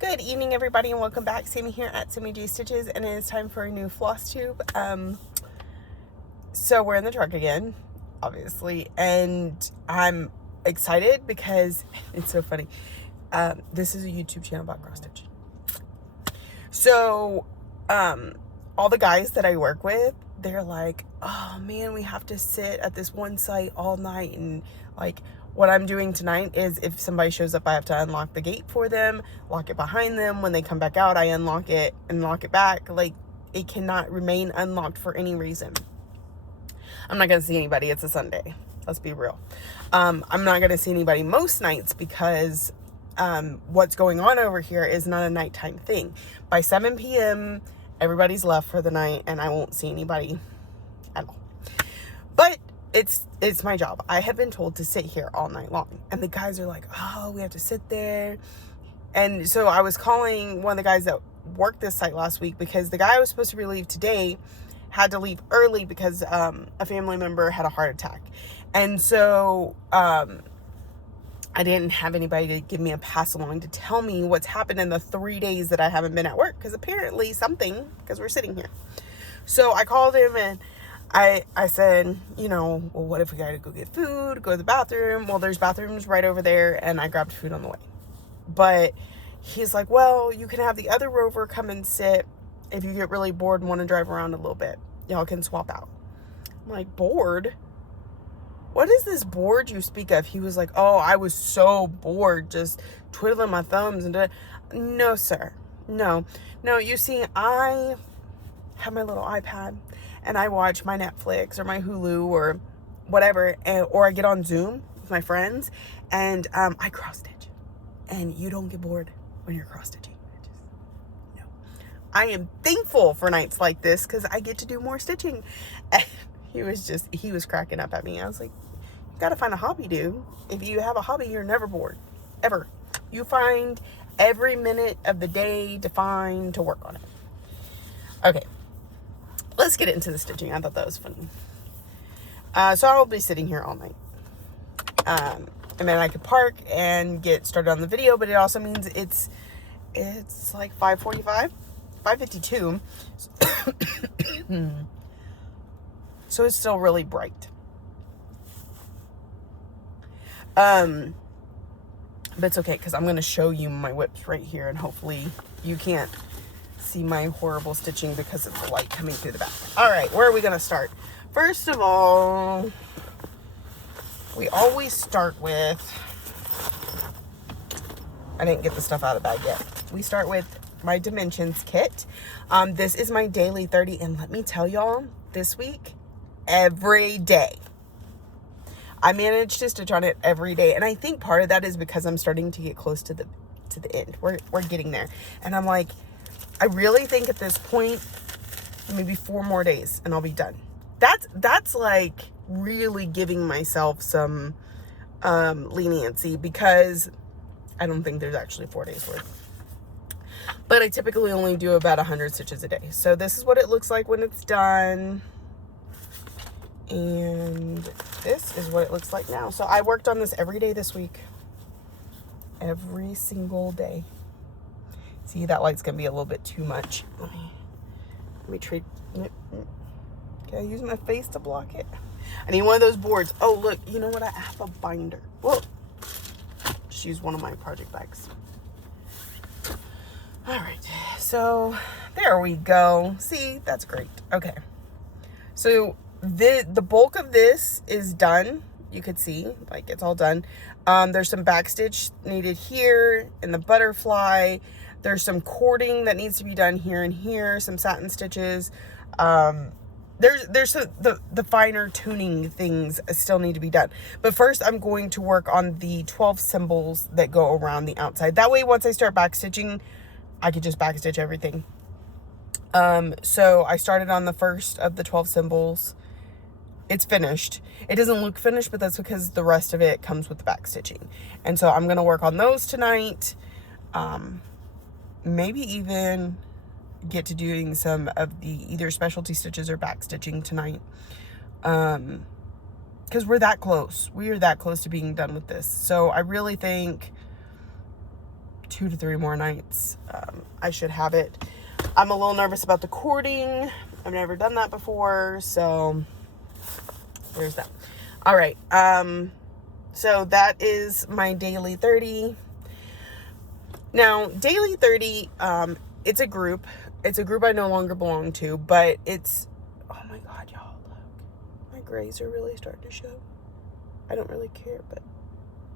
Good evening, everybody, and welcome back. Sammy here at Sammy G Stitches, and it is time for a new Flosstube. So we're in the truck again, obviously, and I'm excited because it's so funny. This is a YouTube channel about cross stitch. So, all the guys that I work with, they're like, "Oh man, we have to sit at this one site all night," and like, what I'm doing tonight is if somebody shows up, I have to unlock the gate for them, lock it behind them. When they come back out, I unlock it and lock it back. Like, it cannot remain unlocked for any reason. I'm not going to see anybody. It's a Sunday. Let's be real. I'm not going to see anybody most nights because what's going on over here is not a nighttime thing. By 7 p.m., everybody's left for the night, and I won't see anybody at all. But it's my job. I have been told to sit here all night long. And the guys are like, "Oh, we have to sit there." And so I was calling one of the guys that worked this site last week because the guy I was supposed to relieve today had to leave early because a family member had a heart attack. And so I didn't have anybody to give me a pass along to tell me what's happened in the 3 days that I haven't been at work, because apparently something, because we're sitting here. So I called him and I said, well, what if we gotta go get food, go to the bathroom? Well, there's bathrooms right over there, and I grabbed food on the way. But he's like, well, you can have the other rover come and sit if you get really bored and want to drive around a little bit. Y'all can swap out. I'm like, bored? What is this bored you speak of? He was like, oh, I was so bored just twiddling my thumbs. No, sir. No, you see, I have my little iPad and I watch my Netflix or my Hulu or whatever, or I get on Zoom with my friends and I cross stitch. And you don't get bored when you're cross stitching. No. I am thankful for nights like this because I get to do more stitching. And he was cracking up at me. I was like, you gotta find a hobby, dude. If you have a hobby, you're never bored. Ever. You find every minute of the day to work on it. Okay. Let's get into the stitching. I thought that was funny. So I'll be sitting here all night. And then I could park and get started on the video, but it also means it's like 5:45, 5:52. So it's still really bright. But it's okay because I'm going to show you my whips right here, and hopefully you can't see my horrible stitching because of the light coming through the back. All right, where are we going to start? First of all, we always start with, I didn't get the stuff out of the bag yet. We start with my dimensions kit. This is my daily 30, and let me tell y'all, this week, every day, I managed to stitch on it every day, and I think part of that is because I'm starting to get close to the end. We're getting there, and I'm like, I really think at this point, maybe 4 more days and I'll be done. That's like really giving myself some leniency, because I don't think there's actually 4 days worth. But I typically only do about 100 stitches a day. So this is what it looks like when it's done. And this is what it looks like now. So I worked on this every day this week. Every single day. See, that light's gonna be a little bit too much. Let me trade. Can I use my face to block it? I need one of those boards. Oh, look, you know what? I have a binder. Whoa. Just use one of my project bags. All right, so there we go. See, that's great. Okay. So the bulk of this is done. You could see, like, it's all done. There's some backstitch needed here in the butterfly. There's some cording that needs to be done here and here, some satin stitches. There's the finer tuning things still need to be done. But first, I'm going to work on the 12 symbols that go around the outside. That way, once I start backstitching, I could just backstitch everything. So I started on the first of the 12 symbols. It's finished. It doesn't look finished, but that's because the rest of it comes with the backstitching. And so I'm going to work on those tonight. Maybe even get to doing some of the either specialty stitches or back stitching tonight, because we're that close to being done with this. So I really think 2 to 3 more nights, I should have it. I'm a little nervous about the cording. I've never done that before, so there's that. All right, so that is my daily 30. Now, daily 30, it's a group. It's a group I no longer belong to, but it's, oh my God, y'all, look. My grays are really starting to show. I don't really care, but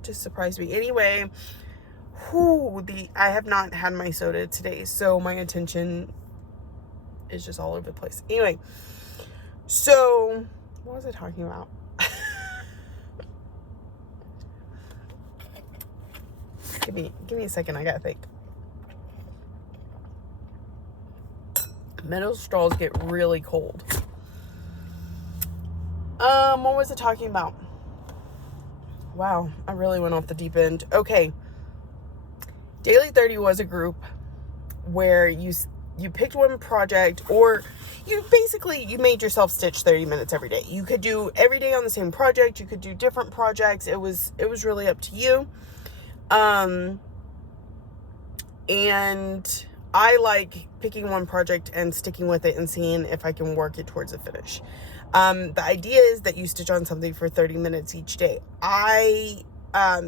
just surprised me. Anyway, I have not had my soda today, so my attention is just all over the place. Anyway, so what was I talking about? Give me a second. I gotta think. Metal straws get really cold. What was I talking about? Wow, I really went off the deep end. Okay. Daily 30 was a group where you picked one project, or you made yourself stitch 30 minutes every day. You could do every day on the same project. You could do different projects. It was really up to you. And I like picking one project and sticking with it and seeing if I can work it towards a finish. The idea is that you stitch on something for 30 minutes each day. I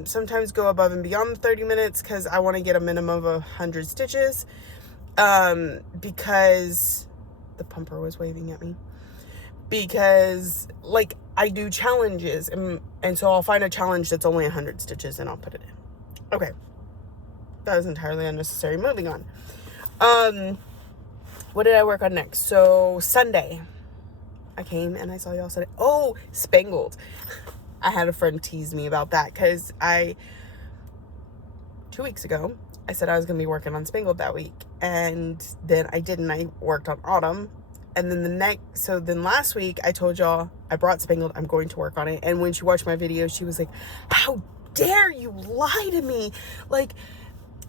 sometimes go above and beyond the 30 minutes because I want to get a minimum of 100 stitches, because the pumper was waving at me, because like I do challenges, and so I'll find a challenge that's only 100 stitches and I'll put it in. Okay, that was entirely unnecessary. Moving on. What did I work on next? So Sunday, I came and I saw y'all Sunday. Oh, spangled. I had a friend tease me about that because 2 weeks ago, I said I was going to be working on spangled that week. And then I didn't. I worked on autumn. And then then last week, I told y'all I brought spangled. I'm going to work on it. And when she watched my video, she was like, how dare you lie to me? Like,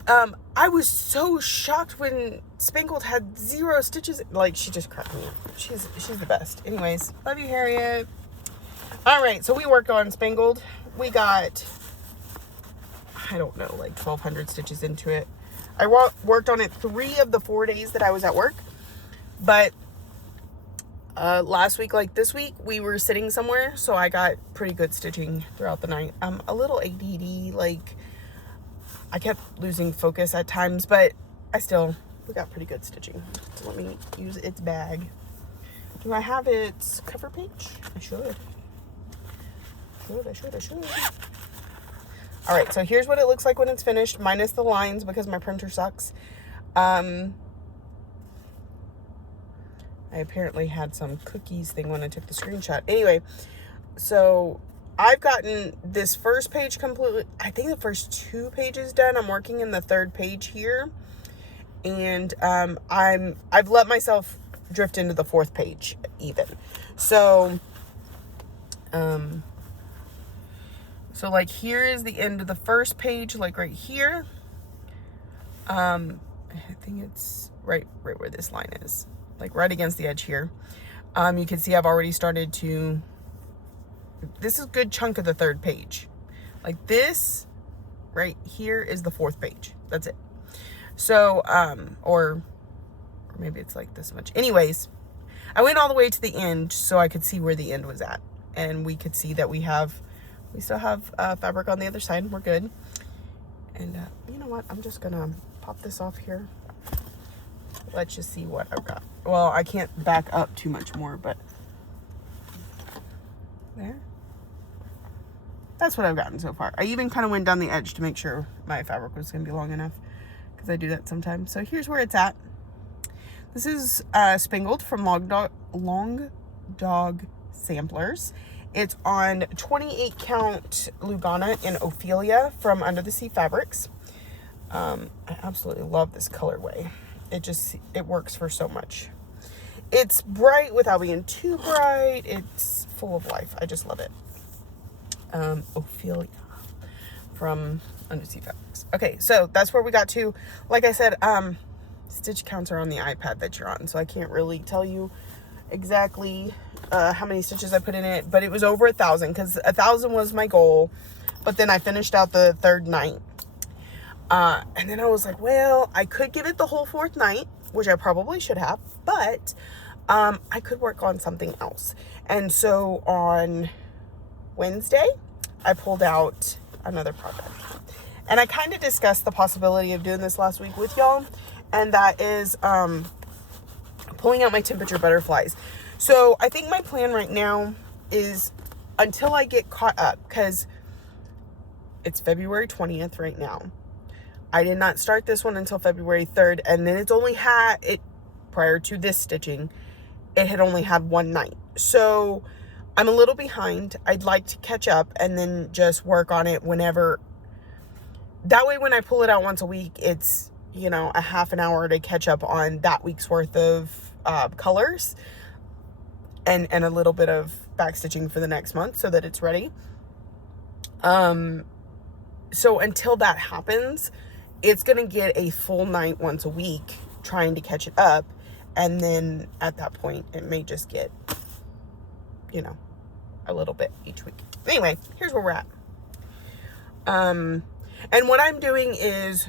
I was so shocked when spangled had 0 stitches. Like, she just cracked me up. She's the best. Anyways, love you, Harriet. All right, so we worked on spangled. We got, I don't know, like 1,200 stitches into it. I worked on it 3 of the 4 days that I was at work. But last week, like this week, we were sitting somewhere, so I got pretty good stitching throughout the night. I'm a little ADD, like I kept losing focus at times, but we got pretty good stitching. So let me use its bag. Do I have its cover page? I should. I should. All right, so here's what it looks like when it's finished, minus the lines because my printer sucks. I apparently had some cookies thing when I took the screenshot. Anyway, so I've gotten this first page completely, I think the first 2 pages done. I'm working in the 3rd page here. And I've let myself drift into the 4th page even. So like here is the end of the first page, like right here. I think it's right where this line is, like right against the edge here. You can see I've already started to, this is a good chunk of the 3rd page. Like this right here is the 4th page. That's it. So, or maybe it's like this much. Anyways, I went all the way to the end so I could see where the end was at. And we could see that we still have fabric on the other side. We're good. And you know what? I'm just gonna pop this off here. Let's just see what I've got. Well, I can't back up too much more, but there. That's what I've gotten so far. I even kind of went down the edge to make sure my fabric was gonna be long enough, because I do that sometimes. So here's where it's at. This is spangled from Long Dog Samplers. It's on 28 count Lugana in Ophelia from Under the Sea Fabrics. I absolutely love this colorway. It works for so much. It's bright without being too bright. It's full of life. I just love it. Ophelia from Under the Sea Fabrics. Okay, so that's where we got to. Like I said, stitch counts are on the iPad that you're on, so I can't really tell you exactly how many stitches I put in it, but it was over 1,000 because 1,000 was my goal. But then I finished out the 3rd night. And then I was like, well, I could give it the whole 4th night, which I probably should have, but I could work on something else. And so on Wednesday, I pulled out another project. And I kind of discussed the possibility of doing this last week with y'all, and that is pulling out my temperature butterflies. So I think my plan right now is, until I get caught up, because it's February 20th right now. I did not start this one until February 3rd, and then it's only had it, prior to this stitching, it had only had 1 night. So I'm a little behind. I'd like to catch up and then just work on it whenever. That way, when I pull it out once a week, it's, you know, a half an hour to catch up on that week's worth of colors and a little bit of backstitching for the next month so that it's ready. So until that happens, it's going to get a full night once a week trying to catch it up. And then at that point, it may just get, you know, a little bit each week. Anyway, here's where we're at. And what I'm doing is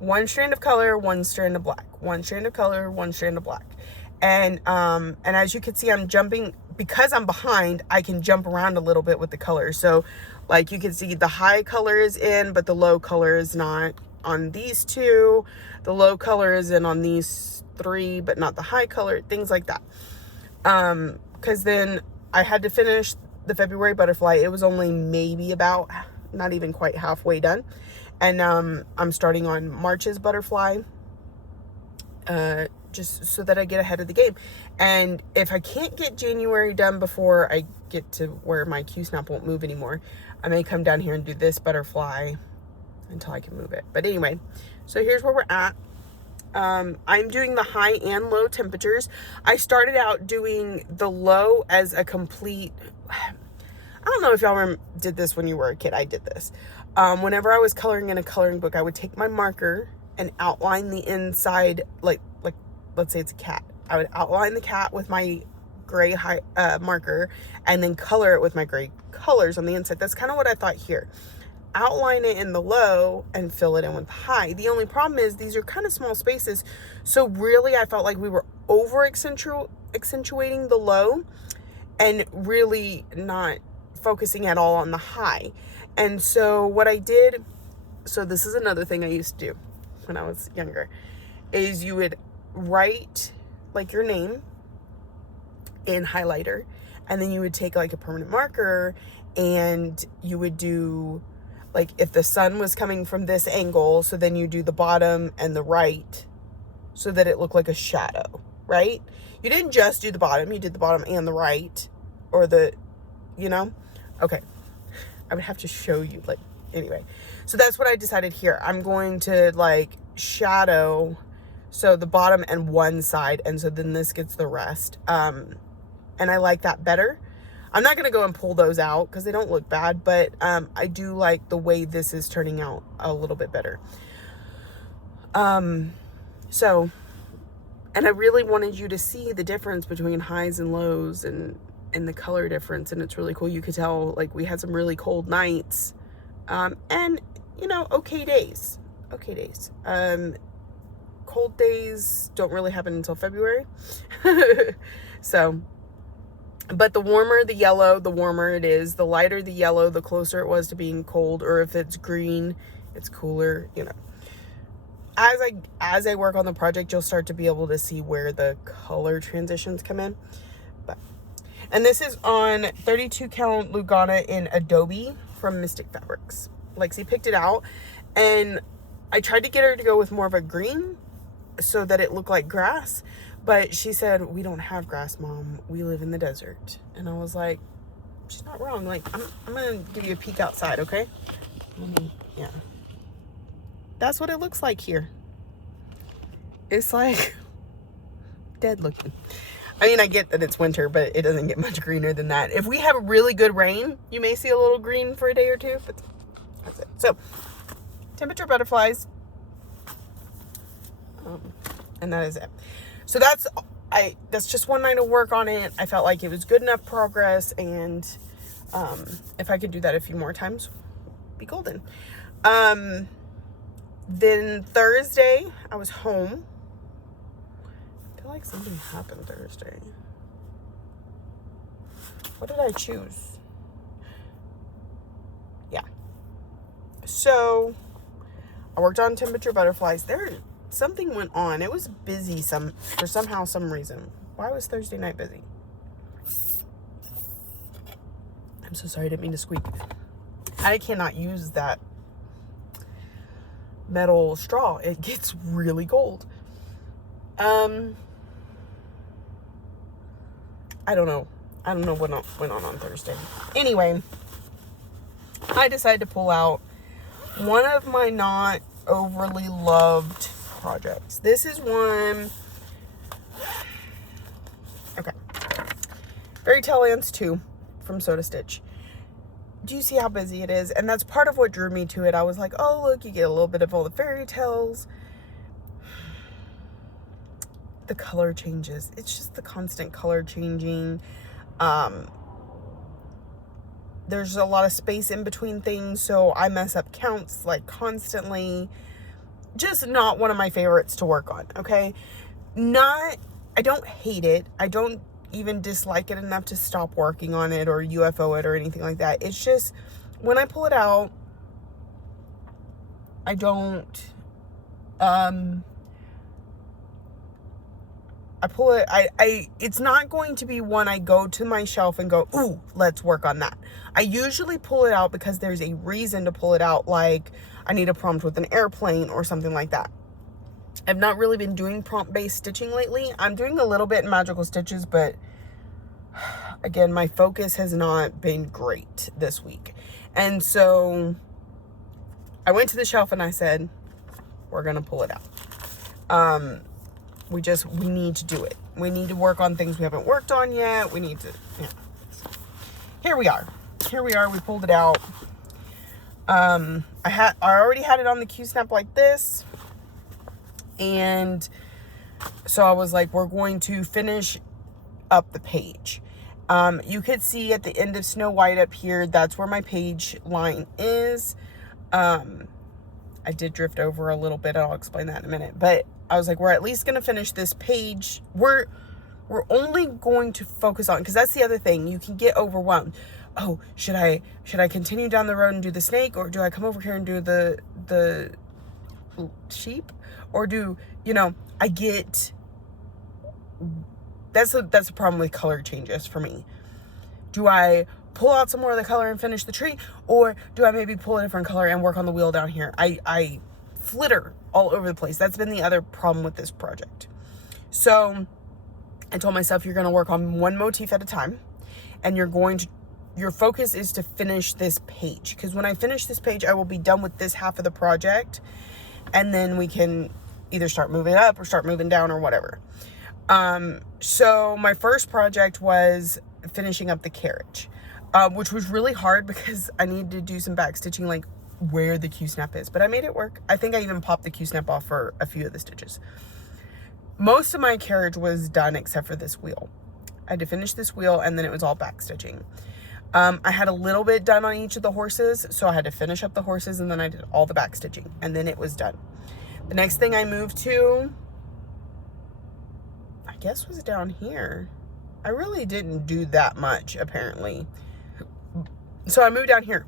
1 strand of color, 1 strand of black, 1 strand of color, 1 strand of black. And as you can see, I'm jumping, because I'm behind, I can jump around a little bit with the colors. So like you can see the high color is in, but the low color is not on these 2. The low color is in on these 3, but not the high color, things like that. Because then I had to finish the February butterfly. It was only maybe about, not even quite halfway done. And I'm starting on March's butterfly, just so that I get ahead of the game. And if I can't get January done before I get to where my Q-snap won't move anymore, I may come down here and do this butterfly until I can move it. But anyway, so here's where we're at. I'm doing the high and low temperatures. I started out doing the low as a complete, I don't know if y'all did this when you were a kid. I did this. Whenever I was coloring in a coloring book, I would take my marker and outline the inside, like let's say it's a cat. I would outline the cat with my gray marker and then color it with my gray colors on the inside. That's kind of what I thought here. Outline it in the low and fill it in with the high. The only problem is these are kind of small spaces. So really I felt like we were over accentuating the low and really not focusing at all on the high. And so what I did, so this is another thing I used to do when I was younger, is you would write like your name in highlighter, and then you would take like a permanent marker and you would do, like if the sun was coming from this angle, so then you do the bottom and the right so that it looked like a shadow, right? You didn't just do the bottom, you did the bottom and the right, or the, you know? Okay. I would have to show you, like, anyway. So that's what I decided here. I'm going to like shadow, so the bottom and one side, and so then this gets the rest. And I like that better. I'm not going to go and pull those out because they don't look bad, but I do like the way this is turning out a little bit better. So, and I really wanted you to see the difference between highs and lows and the color difference, and it's really cool. You could tell, like, we had some really cold nights, and, you know, okay days. Cold days don't really happen until February. So, but the warmer the yellow, the warmer it is. The lighter the yellow, the closer it was to being cold. Or if it's green, it's cooler, you know. As I work on the project, you'll start to be able to see where the color transitions come in. And this is on 32 count Lugana in Adobe from Mystic Fabrics. Lexi picked it out, and I tried to get her to go with more of a green so that it looked like grass, but she said, "We don't have grass, Mom. We live in the desert." And I was like, she's not wrong. Like, I'm gonna give you a peek outside, okay? Yeah. That's what it looks like here. It's like dead looking. I mean, I get that it's winter, but it doesn't get much greener than that. If we have a really good rain, you may see a little green for a day or two, but that's it. So, temperature butterflies. And that is it. So that's just one night of work on it. I felt like it was good enough progress, and if I could do that a few more times, be golden. Then Thursday, I was home. I feel like something happened Thursday. What did I choose? Yeah. So, I worked on temperature butterflies. Something went on. It was busy some reason. Why was Thursday night busy? I'm so sorry, I didn't mean to squeak. I cannot use that metal straw. It gets really cold. I don't know. I don't know what went on Thursday. Anyway, I decided to pull out one of my not overly loved projects. This is one. Okay. Fairy Tale Lands 2 from Soda Stitch. Do you see how busy it is? And that's part of what drew me to it. I was like, oh, look, you get a little bit of all the fairy tales. The color changes. It's just the constant color changing. There's a lot of space in between things, so I mess up counts like constantly. Just not one of my favorites to work on, okay? I don't hate it. I don't even dislike it enough to stop working on it or UFO it or anything like that. It's just when I pull it out, I don't I pull it, it's not going to be one I go to my shelf and go, ooh, let's work on that. I usually pull it out because there's a reason to pull it out, like I need a prompt with an airplane or something like that. I've not really been doing prompt-based stitching lately. I'm doing a little bit in magical stitches, but again, my focus has not been great this week. And so I went to the shelf and I said, we're going to pull it out. We need to do it. We need to work on things we haven't worked on yet. We need to, yeah. Here we are. We pulled it out. I already had it on the Q-snap like this. And so I was like, we're going to finish up the page. You could see at the end of Snow White up here, that's where my page line is. I did drift over a little bit. I'll explain that in a minute. But I was like, we're at least going to finish this page. We're only going to focus on, because that's the other thing. You can get overwhelmed. Oh, should I continue down the road and do the snake, or do I come over here and do the sheep, or that's a problem with color changes for me. Do I pull out some more of the color and finish the tree, or do I maybe pull a different color and work on the wheel down here? I flitter all over the place. That's been the other problem with this project. So I told myself, you're going to work on one motif at a time, and your focus is to finish this page, because when I finish this page, I will be done with this half of the project, and then we can either start moving up or start moving down or whatever. So my first project was finishing up the carriage, which was really hard because I needed to do some back stitching, like where the Q-snap is, but I made it work. I think I even popped the Q-snap off for a few of the stitches. Most of my carriage was done except for this wheel. I had to finish this wheel, and then it was all back stitching. I had a little bit done on each of the horses, so I had to finish up the horses, and then I did all the back stitching, and then it was done. The next thing I moved to, I guess, was down here. I really didn't do that much, apparently. So I moved down here.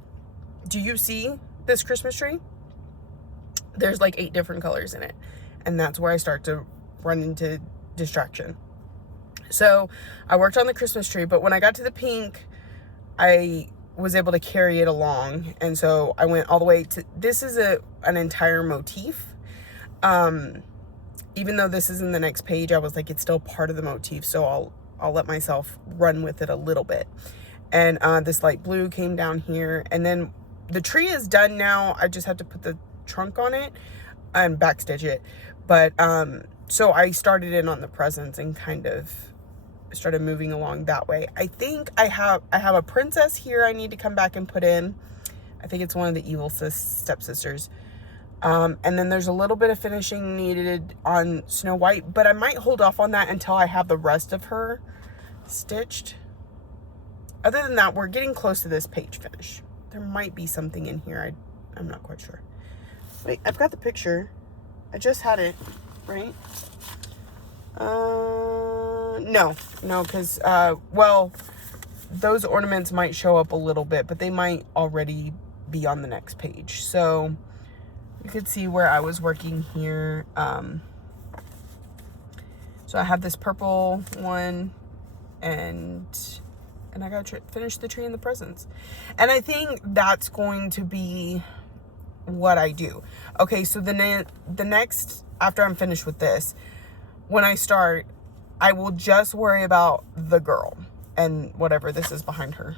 Do you see this Christmas tree? There's like 8 different colors in it, and that's where I start to run into distraction. So I worked on the Christmas tree, but when I got to the pink, I was able to carry it along, and so I went all the way to, this is an entire motif. Even though this is in the next page, I was like, it's still part of the motif, so I'll let myself run with it a little bit. And this light blue came down here, and then the tree is done now. I just have to put the trunk on it and backstitch it. But so I started in on the presents and kind of started moving along that way. I think I have a princess here I need to come back and put in. I think it's one of the evil stepsisters. And then there's a little bit of finishing needed on Snow White, but I might hold off on that until I have the rest of her stitched. Other than that, we're getting close to this page finish. There might be something in here. I'm not quite sure. Wait, I've got the picture. I just had it, right? No, because, well, those ornaments might show up a little bit, but they might already be on the next page. So you could see where I was working here. So I have this purple one, and I gotta finish the tree and the presents. And I think that's going to be what I do. Okay, so the next, after I'm finished with this, when I start, I will just worry about the girl and whatever this is behind her,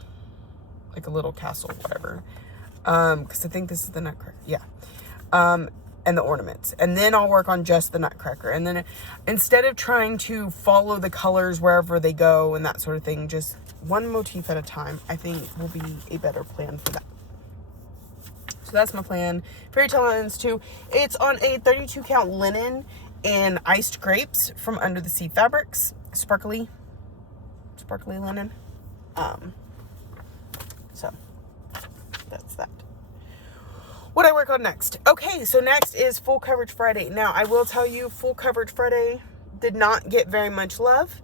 like a little castle, whatever. Because I think this is the Nutcracker. Yeah. And the ornaments. And then I'll work on just the Nutcracker. And then instead of trying to follow the colors wherever they go and that sort of thing, just one motif at a time, I think will be a better plan for that. So that's my plan. Fairy Tale Islands 2. It's on a 32 count linen in iced grapes from Under the Sea Fabrics. Sparkly linen. So that's that. What I work on next. Okay, so next is Full Coverage Friday. Now, I will tell you, Full Coverage Friday did not get very much love.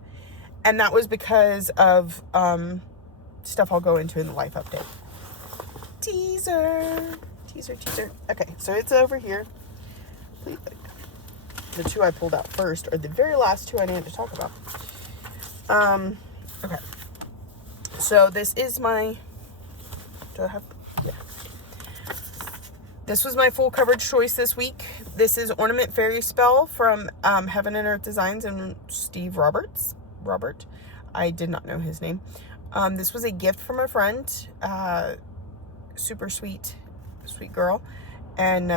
And that was because of stuff I'll go into in the life update. Teaser. Okay, so it's over here. The two I pulled out first are the very last two I needed to talk about. Okay. So this is my... Do I have... Yeah. This was my full coverage choice this week. This is Ornament Fairy Spell from Heaven and Earth Designs and Steve Robert. I did not know his name. This was a gift from a friend. Super sweet girl. And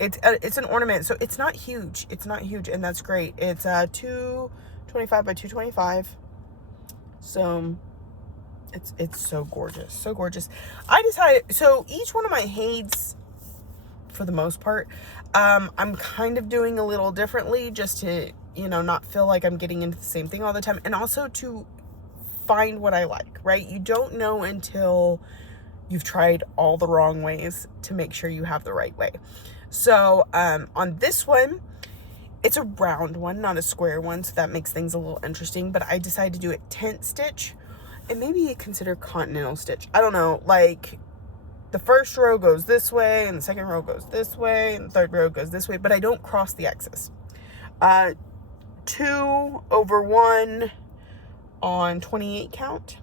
it's an ornament, so it's not huge. And that's great. It's 225 by 225. So it's so gorgeous. I decided, so each one of my hades, for the most part, I'm kind of doing a little differently just to, not feel like I'm getting into the same thing all the time, and also to find what I like, right? You don't know until you've tried all the wrong ways to make sure you have the right way. So on this one, it's a round one, not a square one, so that makes things a little interesting, but I decided to do it tent stitch. And maybe you consider continental stitch. I don't know, like the first row goes this way and the second row goes this way and the third row goes this way, but I don't cross the X's. 2/1 on 28 count.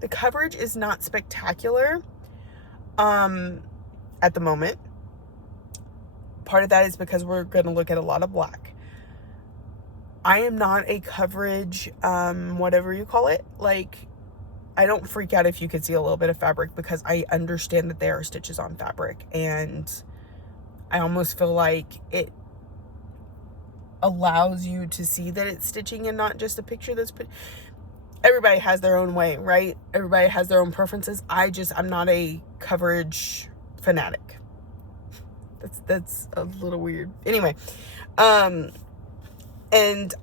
The coverage is not spectacular at the moment. Part of that is because we're going to look at a lot of black. I am not a coverage, whatever you call it, like, I don't freak out if you could see a little bit of fabric because I understand that there are stitches on fabric, and I almost feel like it allows you to see that it's stitching and not just a picture that's put. Everybody has their own way, right? Everybody has their own preferences. I'm not a coverage fanatic. That's a little weird. Anyway, and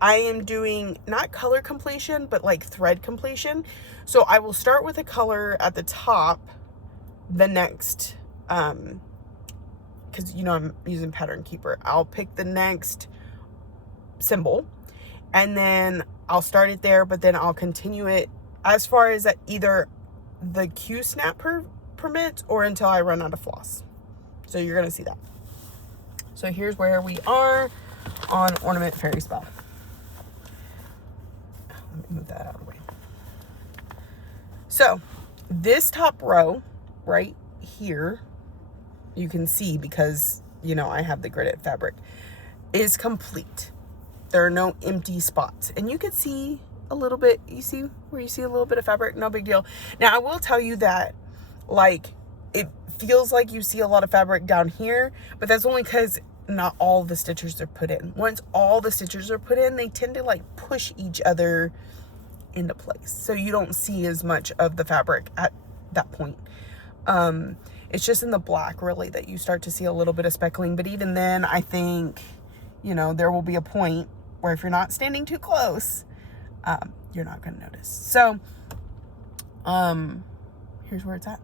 I am doing not color completion, but like thread completion. So I will start with a color at the top, the next, because I'm using Pattern Keeper. I'll pick the next symbol, and then I'll start it there, but then I'll continue it as far as that either the Q snap permits or until I run out of floss. So you're gonna see that. So here's where we are on Ornament Fairy Spell. Let me move that out of the way. So this top row right here, you can see because, I have the gridded fabric, is complete. There are no empty spots. And you can see a little bit, you see where you see a little bit of fabric, no big deal. Now, I will tell you that, it feels like you see a lot of fabric down here, but that's only because not all the stitches are put in. Once all the stitches are put in, they tend to push each other into place. So you don't see as much of the fabric at that point. It's just in the black really that you start to see a little bit of speckling. But even then, I think, there will be a point where if you're not standing too close, you're not going to notice. So, here's where it's at.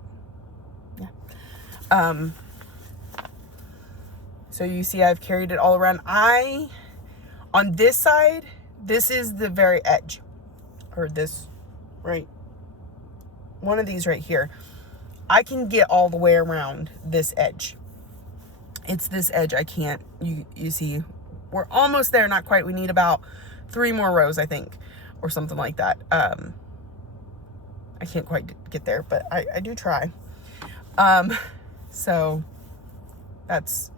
Yeah. So you see I've carried it all around. On this side, this is the very edge, or this, right? One of these right here. I can get all the way around this edge. It's this edge I can't. You see, we're almost there, not quite. We need about 3 more rows, I think, or something like that. I can't quite get there, but I do try. So that's,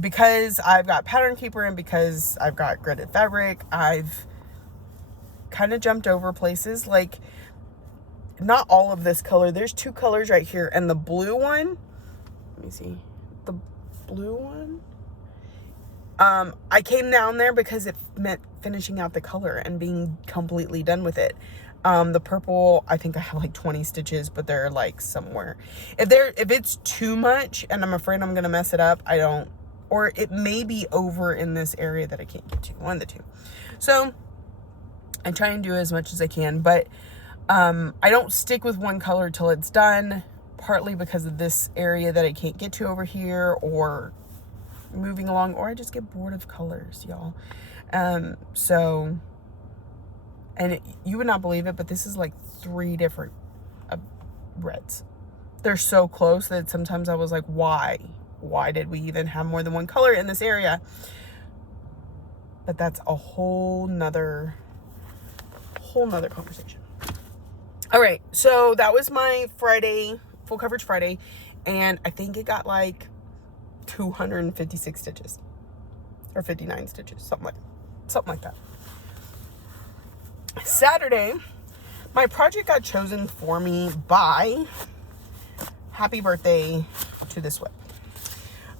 because I've got Pattern Keeper and because I've got gridded fabric, I've kind of jumped over places. Like, not all of this color. There's 2 colors right here, and the blue one, let me see, the blue one, I came down there because it meant finishing out the color and being completely done with it. The purple, I think I have like 20 stitches, but they're like somewhere. If it's too much and I'm afraid I'm gonna mess it up, I don't, or it may be over in this area that I can't get to, one of the two. So I try and do as much as I can, but I don't stick with one color till it's done, partly because of this area that I can't get to over here, or moving along, or I just get bored of colors, y'all. So, and you would not believe it, but this is like 3 different reds. They're so close that sometimes I was like, why did we even have more than one color in this area? But that's a whole nother conversation. All right, so that was my Friday, full coverage Friday, and I think it got like 256 stitches or 59 stitches, something like that. Saturday, my project got chosen for me by Happy Birthday to this whip.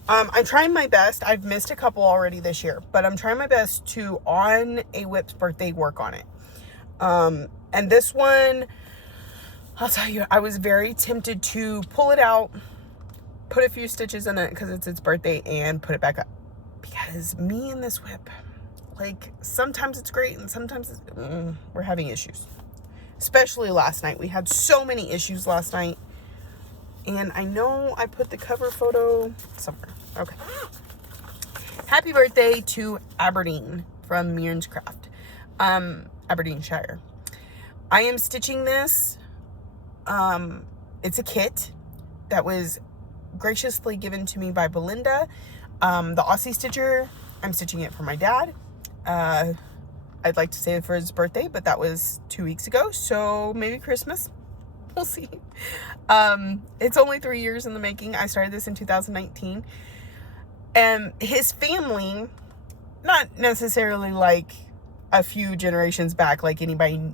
I'm trying my best. I've missed a couple already this year, but I'm trying my best to, on a whip's birthday, work on it. And this one, I'll tell you, I was very tempted to pull it out, put a few stitches in it because it's its birthday, and put it back up. Because me and this whip, like, sometimes it's great and sometimes we're having issues. Especially last night. We had so many issues last night. And I know I put the cover photo somewhere. Okay. Happy birthday to Aberdeen from Mearns Craft, Aberdeenshire. I am stitching this. It's a kit that was graciously given to me by Belinda, the Aussie stitcher. I'm stitching it for my dad. I'd like to say it for his birthday, but that was 2 weeks ago, so maybe Christmas. We'll see. It's only 3 years in the making. I started this in 2019. And his family, not necessarily like a few generations back, like anybody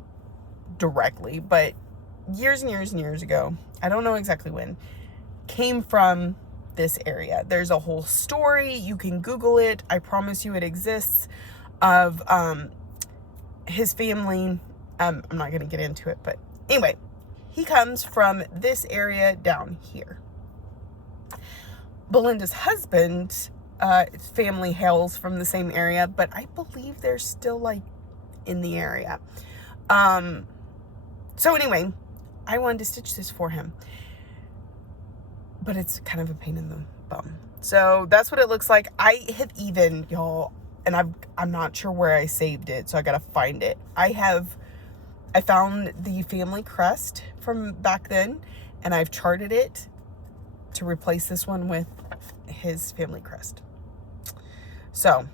directly, but years and years and years ago, I don't know exactly when, came from this area. There's a whole story. You can Google it. I promise you it exists, of his family. I'm not going to get into it, but anyway, he comes from this area down here. Belinda's husband, family hails from the same area, but I believe they're still like in the area. So anyway, I wanted to stitch this for him, but it's kind of a pain in the bum. So that's what it looks like. I hit even, y'all, and I'm not sure where I saved it, so I gotta find it. I found the family crest from back then, and I've charted it to replace this one with his family crest. So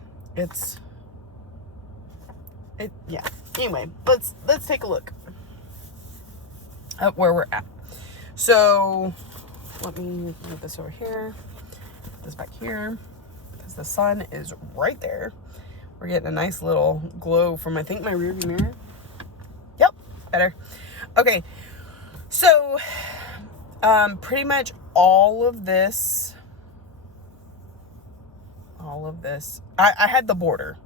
yeah. Anyway, let's take a look at where we're at. So let me move this over here, put this back here, because the sun is right there. We're getting a nice little glow from, I think, my rearview mirror. Yep, better. Okay, so pretty much all of this, I had the border,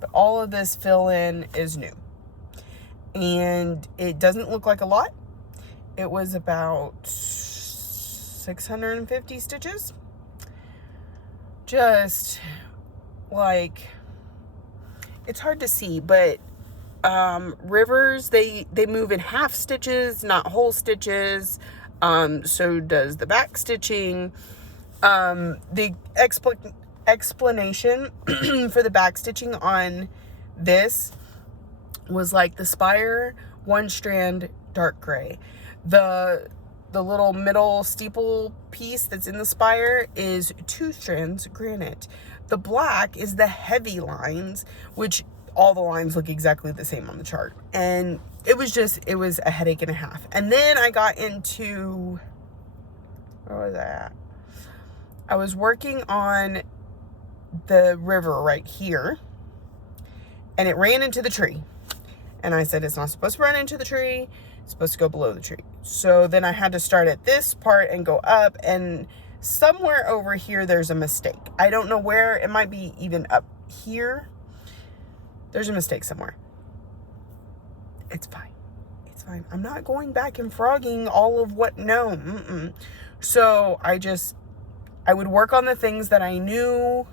but all of this fill in is new. And it doesn't look like a lot. It was about 650 stitches. Just like, it's hard to see, but rivers, they move in half stitches, not whole stitches. So does the back stitching. The explanation for the back stitching on this was like the spire, one strand, dark gray. The little middle steeple piece that's in the spire is 2 strands granite. The black is the heavy lines, which all the lines look exactly the same on the chart. And it was a headache and a half. And then I got into, where was I at? I was working on the river right here, and it ran into the tree. And I said, it's not supposed to run into the tree. It's supposed to go below the tree. So then I had to start at this part and go up, and somewhere over here, there's a mistake. I don't know where. It might be even up here. There's a mistake somewhere. It's fine. It's fine. I'm not going back and frogging all of what, no. So I would work on the things that I knew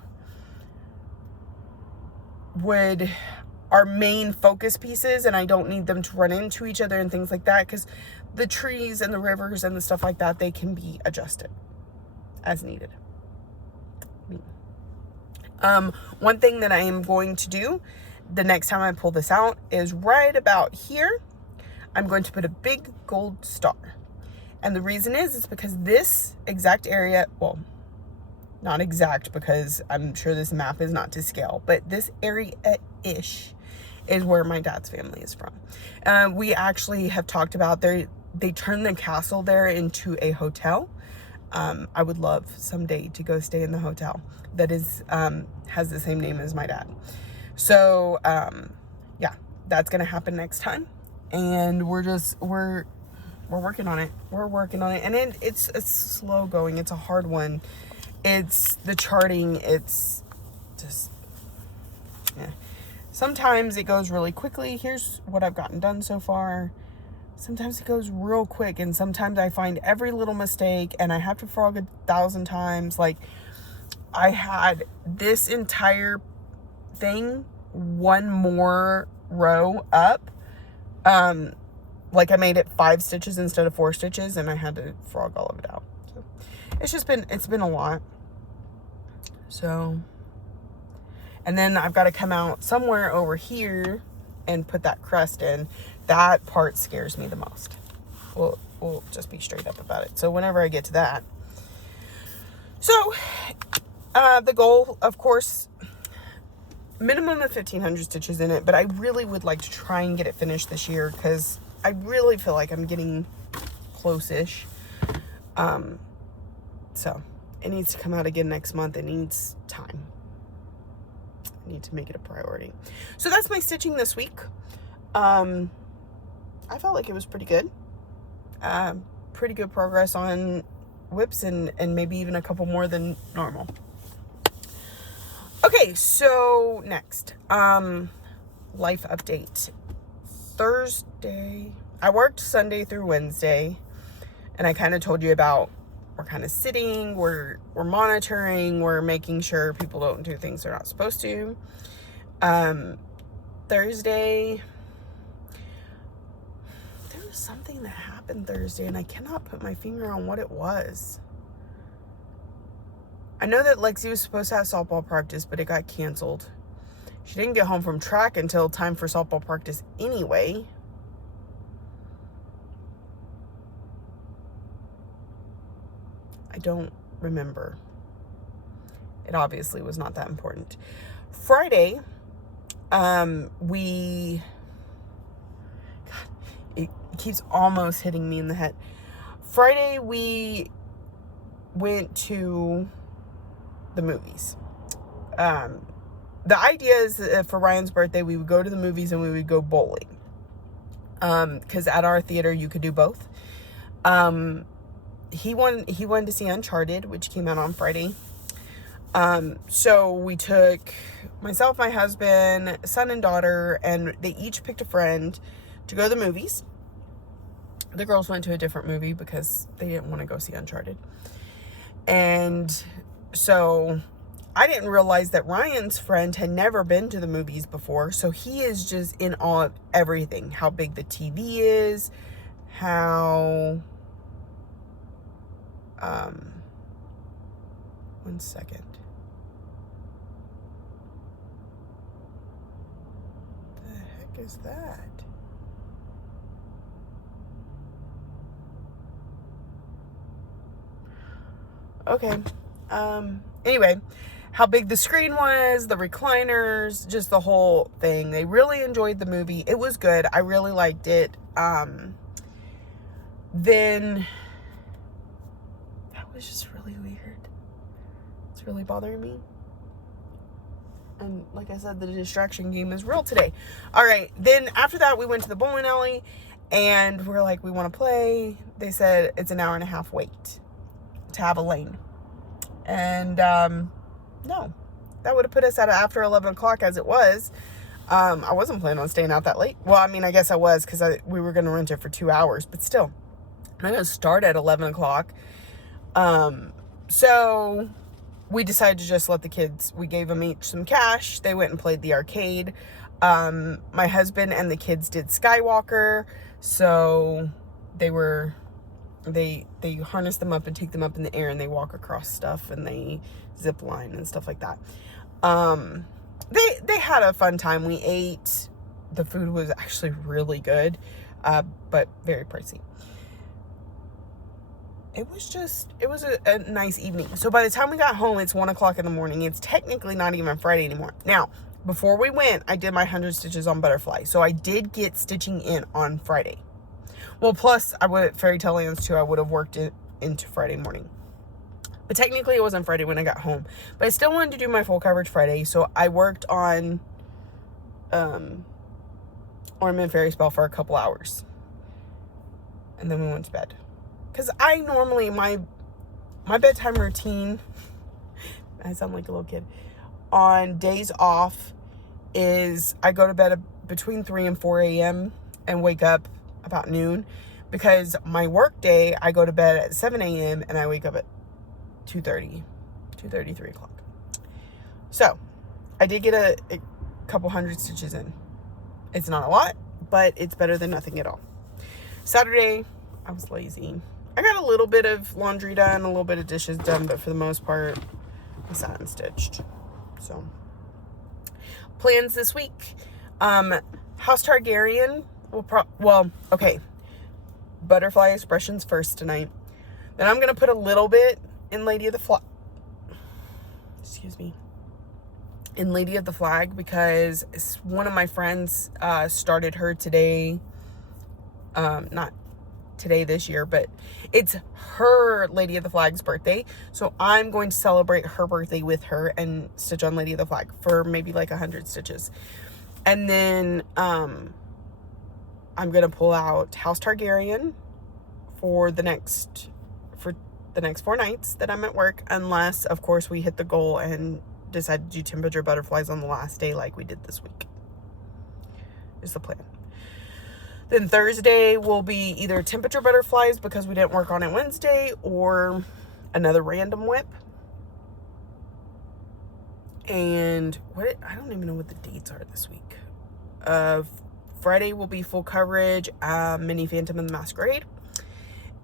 are main focus pieces, and I don't need them to run into each other and things like that, because the trees and the rivers and the stuff like that, they can be adjusted as needed. One thing that I am going to do the next time I pull this out is right about here, I'm going to put a big gold star. And the reason is because this exact area, well, not exact because I'm sure this map is not to scale, but this area-ish is where my dad's family is from. We actually have talked about they turned the castle there into a hotel. I would love someday to go stay in the hotel that is has the same name as my dad. So yeah, that's gonna happen next time, and we're working on it. We're working on it, and it's slow going. It's a hard one. It's the charting. It's just, yeah. Sometimes it goes really quickly. Here's what I've gotten done so far. Sometimes it goes real quick, and sometimes I find every little mistake, and I have to frog 1,000 times. Like, I had this entire thing, one more row up. Like, I made it 5 stitches instead of 4 stitches, and I had to frog all of it out. So it's been a lot. So, and then I've got to come out somewhere over here and put that crest in. That part scares me the most. We'll just be straight up about it. So whenever I get to that. So, the goal, of course, minimum of 1,500 stitches in it, but I really would like to try and get it finished this year, because I really feel like I'm getting close-ish. So it needs to come out again next month. It needs time. I need to make it a priority. So that's my stitching this week. I felt like it was pretty good. Pretty good progress on whips, and maybe even a couple more than normal. Okay, so next, life update. Thursday, I worked Sunday through Wednesday, and I kind of told you about, we're kind of sitting, we're monitoring, we're making sure people don't do things they're not supposed to. Thursday, there was something that happened Thursday, and I cannot put my finger on what it was. I know that Lexi was supposed to have softball practice, but it got canceled. She didn't get home from track until time for softball practice anyway. I don't remember. It obviously was not that important. Friday, it keeps almost hitting me in the head. Friday, we went to the movies. The idea is that for Ryan's birthday, we would go to the movies and we would go bowling. Because at our theater, you could do both. He wanted to see Uncharted, which came out on Friday. So we took myself, my husband, son and daughter, and they each picked a friend to go to the movies. The girls went to a different movie because they didn't want to go see Uncharted. And so I didn't realize that Ryan's friend had never been to the movies before. So he is just in awe of everything. How big the TV is, how 1 second. The heck is that? Okay. Anyway, how big the screen was, the recliners, just the whole thing. They really enjoyed the movie. It was good. I really liked it. Then that was just really weird. It's really bothering me. And like I said, the distraction game is real today. All right. Then after that, we went to the bowling alley and we're like, we want to play. They said it's an hour and a half wait to have a lane. And no, that would have put us at after 11 o'clock as it was. I wasn't planning on staying out that late. Well, I mean, I guess I was because we were going to rent it for 2 hours, but still, I'm going to start at 11 o'clock. So we decided to just let the kids, we gave them each some cash. They went and played the arcade. My husband and the kids did Skywalker. So they harness them up and take them up in the air and they walk across stuff and they zip line and stuff like that. They had a fun time. We ate. The food was actually really good, but very pricey. It was a nice evening. So by the time we got home, it's 1 o'clock in the morning. It's technically not even Friday anymore. Now, before we went, I did my 100 stitches on butterfly. So I did get stitching in on Friday. Well, plus I would at Fairy Tale Lands too. I would have worked it into Friday morning. But technically it wasn't Friday when I got home. But I still wanted to do my full coverage Friday. So I worked on Ornament Fairy Spell for a couple hours. And then we went to bed. Because I normally, my bedtime routine, I sound like a little kid, on days off is I go to bed between 3 and 4 a.m. and wake up about noon. Because my work day, I go to bed at 7 a.m. and I wake up at 2:30, 3 o'clock. So I did get a couple 100 stitches in. It's not a lot, but it's better than nothing at all. Saturday, I was lazy. I got a little bit of laundry done, a little bit of dishes done, but for the most part, I sat and stitched. So, plans this week. House Targaryen will okay. Butterfly expressions first tonight. Then I'm going to put a little bit in Lady of the Flag. Excuse me. In Lady of the Flag, because one of my friends started her today. Not today this year, but it's her Lady of the Flag's birthday. So I'm going to celebrate her birthday with her and stitch on Lady of the Flag for maybe like 100 stitches. And then I'm going to pull out House Targaryen for the next 4 nights that I'm at work, unless of course we hit the goal and decide to do temperature butterflies on the last day like we did this week. Is the plan. Then Thursday will be either temperature butterflies because we didn't work on it Wednesday, or another random whip. And I don't even know what the dates are this week. Friday will be full coverage, Mini Phantom and the Masquerade.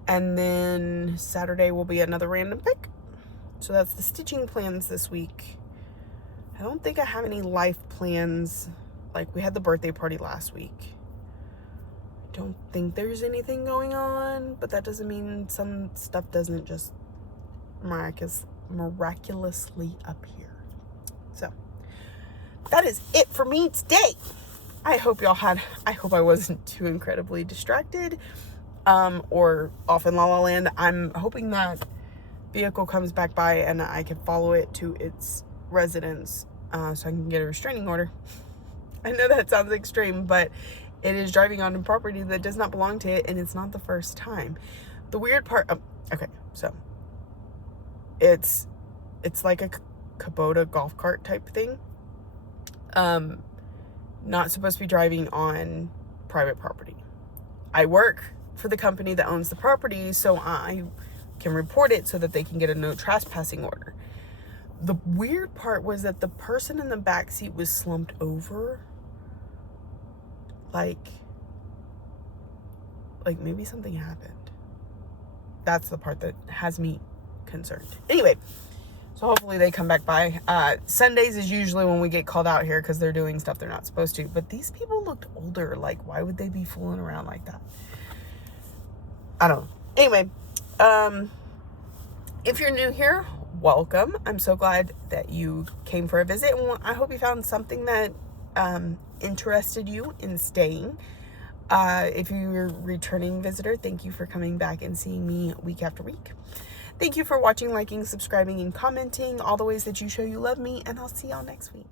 And then Saturday will be another random pick. So that's the stitching plans this week. I don't think I have any life plans. Like, we had the birthday party last week. I don't think there's anything going on, but that doesn't mean some stuff doesn't just miraculously appear. So that is it for me today. I hope I wasn't too incredibly distracted or off in La La Land. I'm hoping that vehicle comes back by and I can follow it to its residence so I can get a restraining order. I know that sounds extreme, but it is driving on a property that does not belong to it, and it's not the first time. The weird part, okay, so it's like a Kubota golf cart type thing. Not supposed to be driving on private property. I work for the company that owns the property, so I can report it so that they can get a no trespassing order. The weird part was that the person in the back seat was slumped over. Like maybe something happened. That's the part that has me concerned. Anyway, so So hopefully they come back by. Sundays is usually when we get called out here because they're doing stuff they're not supposed to. But these people looked older. Like, why would they be fooling around like that? I don't know. Anyway, if you're new here, welcome. I'm so glad that you came for a visit. And I hope you found something that interested you in staying. If you're a returning visitor, thank you for coming back and seeing me week after week. Thank you for watching, liking, subscribing, and commenting, all the ways that you show you love me, and I'll see y'all next week.